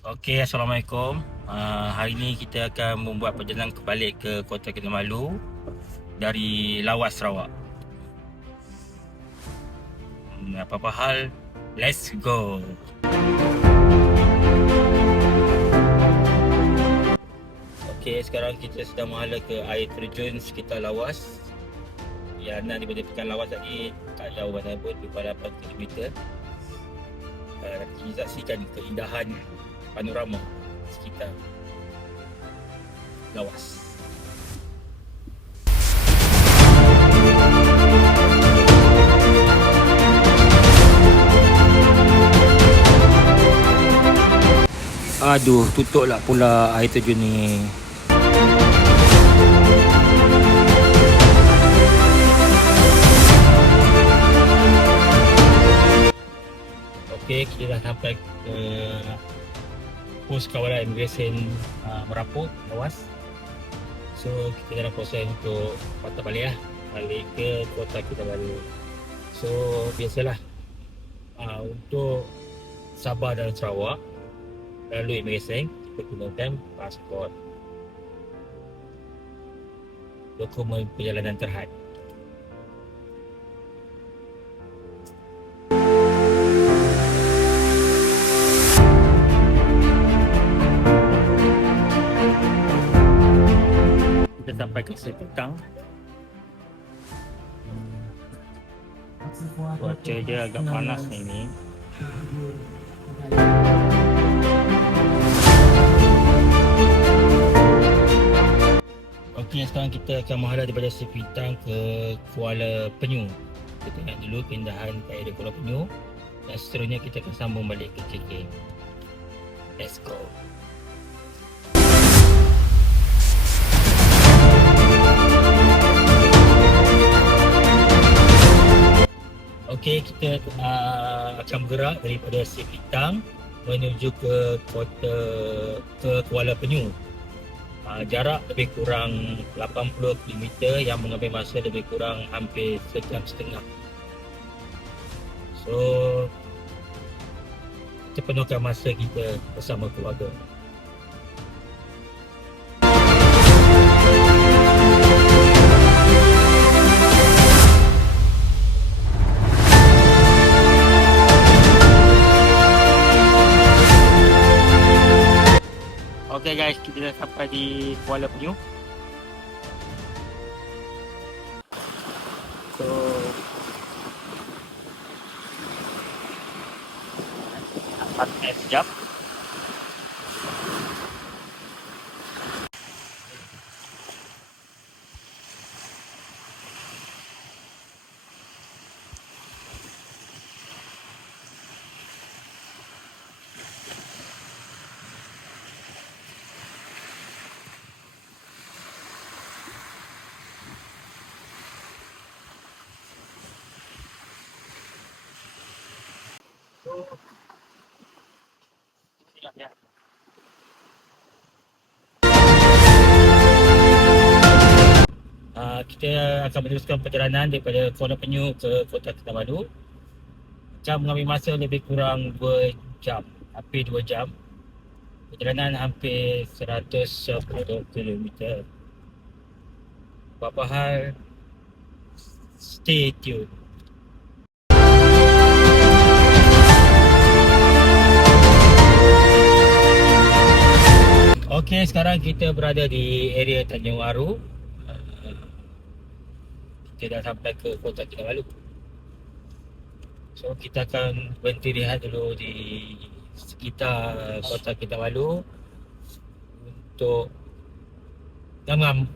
Okey, Assalamualaikum. Hari ini kita akan membuat perjalanan kembali ke Kota Kinabalu dari Lawas, Sarawak. Apa-apa hal, let's go. Okey, sekarang kita sedang menghala ke air terjun sekitar Lawas. Perjalanan daripada Pekan Lawas tadi tak jauh mana pun, lebih 8 km. Nanti kita saksikan keindahan panorama sekitar Lawas. Aduh, tutuplah pula air terjun ni. Okey, kita dah sampai ke pos kawalan imigresen Merapu, Lawas. So, kita dalam proses untuk patah balik balik ke Kota Kinabalu. So, biasalah untuk Sabah dan Sarawak lalu imigresen, kita gunakan pasport, dokumen perjalanan terhad. Kita sampai ke Sepetang. Cuaca dia agak panas ni. Okey, sekarang kita akan menghala daripada Sepetang ke Kuala Penyu. Kita tengok dulu keindahan area Kuala Penyu dan seterusnya kita akan sambung balik ke KK. Let's go. Okey, kita akan bergerak daripada Sepetang menuju ke Kuala Penyu. Jarak lebih kurang 80 km yang mengambil masa lebih kurang hampir sejam setengah. So, kita penuhkan masa kita bersama keluarga. Okay guys, kita dah sampai di Kuala Penyu. So, nampak sekejap. Kita akan meneruskan perjalanan daripada Kuala Penyu ke Kota Kinabalu. Jam mengambil masa lebih kurang 2 jam, hampir 2 jam. Perjalanan hampir 110 km. Apa hal, stay tune. Okey, sekarang kita berada di area Tanjung Waru. Kita dah sampai ke Kota Kinabalu. So, kita akan berhenti rehat dulu di sekitar Kota Kinabalu untuk ngam-ngam.